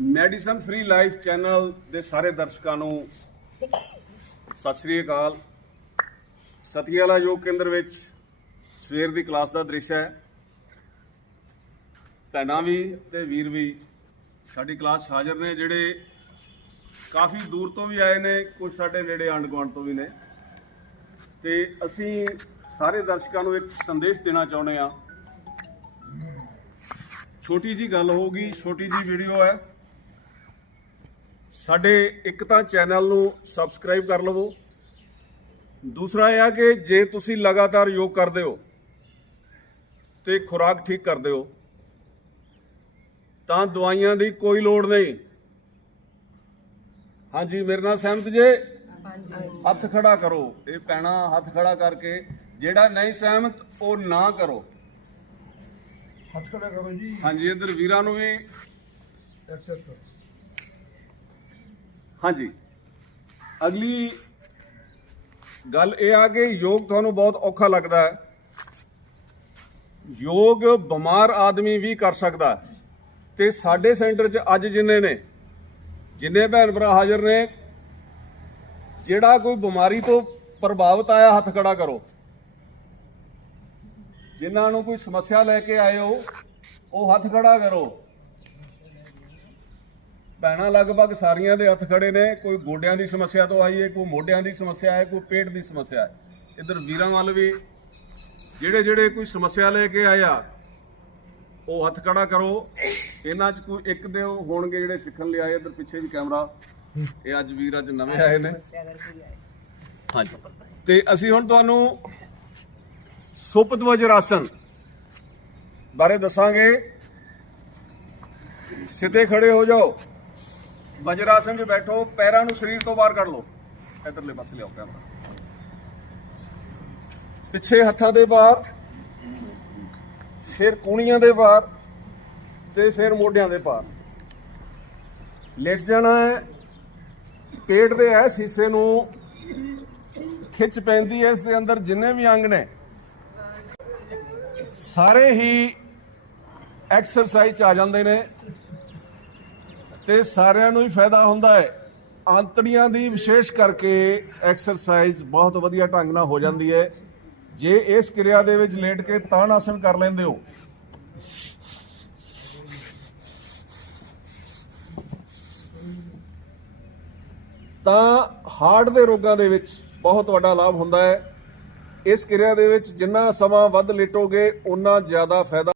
Medicine free life channel ਦੇ ਸਾਰੇ ਦਰਸ਼ਕਾਂ ਨੂੰ ਸਤਿ ਸ੍ਰੀ ਅਕਾਲ। ਸਤੀਆਲਾ ਯੋਗ ਕੇਂਦਰ ਵਿੱਚ ਸਵੇਰ ਦੀ ਕਲਾਸ ਦਾ ਦ੍ਰਿਸ਼ ਹੈ। ਭੈਣਾਂ ਵੀ ਤੇ ਵੀਰ ਵੀ ਸਾਡੀ ਕਲਾਸ 'ਚ ਹਾਜ਼ਰ ਨੇ, ਜਿਹੜੇ ਕਾਫੀ ਦੂਰ ਤੋਂ ਵੀ ਆਏ ਨੇ, ਕੁਝ ਸਾਡੇ ਨੇੜੇ ਆਂਢ ਗੁਆਂਢ ਤੋਂ ਵੀ ਨੇ। ਤੇ ਅਸੀਂ ਸਾਰੇ ਦਰਸ਼ਕਾਂ ਨੂੰ ਇੱਕ ਸੰਦੇਸ਼ ਦੇਣਾ ਚਾਹੁੰਦੇ ਆ ਛੋਟੀ ਜੀ ਗੱਲ ਹੋਊਗੀ, ਛੋਟੀ ਜੀ ਵੀਡੀਓ ਹੈ। ਸਾਡੇ ਇੱਕ ਤਾਂ ਚੈਨਲ ਨੂੰ ਸਬਸਕ੍ਰਾਈਬ ਕਰ ਲਵੋ। ਦੂਸਰਾ ਇਹ ਆ ਕਿ ਜੇ ਤੁਸੀਂ ਲਗਾਤਾਰ ਯੋਗ ਕਰਦੇ ਹੋ ਤੇ ਖੁਰਾਕ ਠੀਕ ਕਰਦੇ ਹੋ ਤਾਂ ਦਵਾਈਆਂ ਦੀ ਕੋਈ ਲੋੜ ਨਹੀਂ। ਹਾਂਜੀ ਮੇਰੇ ਨਾਲ ਸਹਿਮਤ ਜੇ? ਹੱਥ ਖੜਾ ਕਰੋ। ਇਹ ਪੈਣਾ ਹੱਥ ਖੜਾ ਕਰਕੇ। ਜਿਹੜਾ ਨਹੀਂ ਸਹਿਮਤ ਉਹ ਨਾ ਕਰੋ। ਹੱਥ ਖੜਾ ਕਰੋ ਜੀ। ਹਾਂਜੀ ਇਧਰ ਵੀਰਾਂ ਨੂੰ ਵੀ। ਅੱਛਾ ਅੱਛਾ। ਹਾਂਜੀ। ਅਗਲੀ ਗੱਲ ਇਹ ਆ ਕਿ ਯੋਗ ਤੁਹਾਨੂੰ ਬਹੁਤ ਔਖਾ ਲੱਗਦਾ ਹੈ। ਯੋਗ ਬਿਮਾਰ ਆਦਮੀ ਵੀ ਕਰ ਸਕਦਾ ਹੈ। ਤੇ ਸਾਡੇ ਸੈਂਟਰ 'ਚ ਅੱਜ ਜਿੰਨੇ ਨੇ, ਜਿੰਨੇ ਭੈਣ ਭਰਾ ਹਾਜ਼ਰ ਨੇ, ਜਿਹੜਾ ਕੋਈ ਬਿਮਾਰੀ ਤੋਂ ਪ੍ਰਭਾਵਿਤ ਆਇਆ, ਹੱਥ ਖੜਾ ਕਰੋ। ਜਿਨ੍ਹਾਂ ਨੂੰ ਕੋਈ ਸਮੱਸਿਆ ਲੈ ਕੇ ਆਏ ਹੋ, ਉਹ ਹੱਥ ਖੜਾ ਕਰੋ। ਭੈਣਾਂ ਲਗਭਗ ਸਾਰੀਆਂ ਦੇ ਹੱਥ ਖੜੇ ਨੇ, ਕੋਈ ਗੋਡਿਆਂ ਦੀ ਸਮੱਸਿਆ ਤੋਂ ਆਈ ਹੈ, ਕੋਈ ਮੋਢਿਆਂ ਦੀ ਸਮੱਸਿਆ ਹੈ, ਕੋਈ ਪੇਟ ਦੀ ਸਮੱਸਿਆ ਹੈ। ਇਧਰ ਵੀਰਾਂ ਵੱਲ ਵੀ ਜਿਹੜੇ ਜਿਹੜੇ ਕੋਈ ਸਮੱਸਿਆ ਲੈ ਕੇ ਆਇਆ, ਉਹ ਹੱਥ ਖੜਾ ਕਰੋ। ਇਹਨਾਂ 'ਚ ਕੋਈ ਇੱਕ ਦੇ ਹੋਣਗੇ ਜਿਹੜੇ ਸਿੱਖਣ ਲਈ ਆਏ, ਇਧਰ ਪਿੱਛੇ ਵੀ ਕੈਮਰਾ। ਇਹ ਅੱਜ ਵੀਰ ਅੱਜ ਨਵੇਂ ਆਏ ਨੇ। ਹਾਂਜੀ। ਤੇ ਅਸੀਂ ਹੁਣ ਤੁਹਾਨੂੰ ਸੁਪਤ ਵਜਰ ਆਸਨ ਬਾਰੇ ਦੱਸਾਂਗੇ। ਸਿੱਧੇ ਖੜੇ ਹੋ ਜਾਓ। ਬਜਰਾ ਸਿੰਘ ਬੈਠੋ, ਪੈਰਾਂ ਨੂੰ ਸਰੀਰ ਤੋਂ ਬਾਹਰ ਕੱਢ ਲਓ। ਇਧਰਲੇ ਪਾਸੇ ਲਿਆਓ ਕੈਮਰਾ ਪਿੱਛੇ ਹੱਥਾਂ ਦੇ ਬਾਹਰ, ਫਿਰ ਕੂਣੀਆਂ ਦੇ ਬਾਹਰ ਤੇ ਫਿਰ ਮੋਢਿਆਂ ਦੇ ਬਾਹਰ। ਲੇਟ ਜਾਣਾ ਹੈ। ਪੇਟ ਦੇ ਇਸ ਹਿੱਸੇ ਨੂੰ ਖਿੱਚ ਪੈਂਦੀ ਹੈ, ਇਸ ਦੇ ਅੰਦਰ ਜਿੰਨੇ ਵੀ ਅੰਗ ਨੇ, ਸਾਰੇ ਹੀ ਐਕਸਰਸਾਈਜ਼ 'ਚ ਆ ਜਾਂਦੇ ਨੇ। ਤੇ ਸਾਰਿਆਂ ਨੂੰ ਹੀ ਫਾਇਦਾ ਹੁੰਦਾ ਹੈ। ਆਂਤੜੀਆਂ ਦੀ ਵਿਸ਼ੇਸ਼ ਕਰਕੇ ਐਕਸਰਸਾਈਜ਼ ਬਹੁਤ ਵਧੀਆ ਢੰਗ ਨਾਲ ਹੋ ਜਾਂਦੀ ਹੈ। ਜੇ ਇਸ ਕਿਰਿਆ ਦੇ ਵਿੱਚ ਲੇਟ ਕੇ ਤਾਣ ਆਸਨ ਕਰ ਲੈਂਦੇ ਹੋ। ਤਾਂ ਹਾਰਟ ਦੇ ਰੋਗਾਂ ਦੇ ਵਿੱਚ ਬਹੁਤ ਵੱਡਾ ਲਾਭ ਹੁੰਦਾ ਹੈ। ਇਸ ਕਿਰਿਆ ਦੇ ਵਿੱਚ ਜਿੰਨਾ ਸਮਾਂ ਵੱਧ ਲੇਟੋਗੇ ਉਨਾ ਜ਼ਿਆਦਾ ਫਾਇਦਾ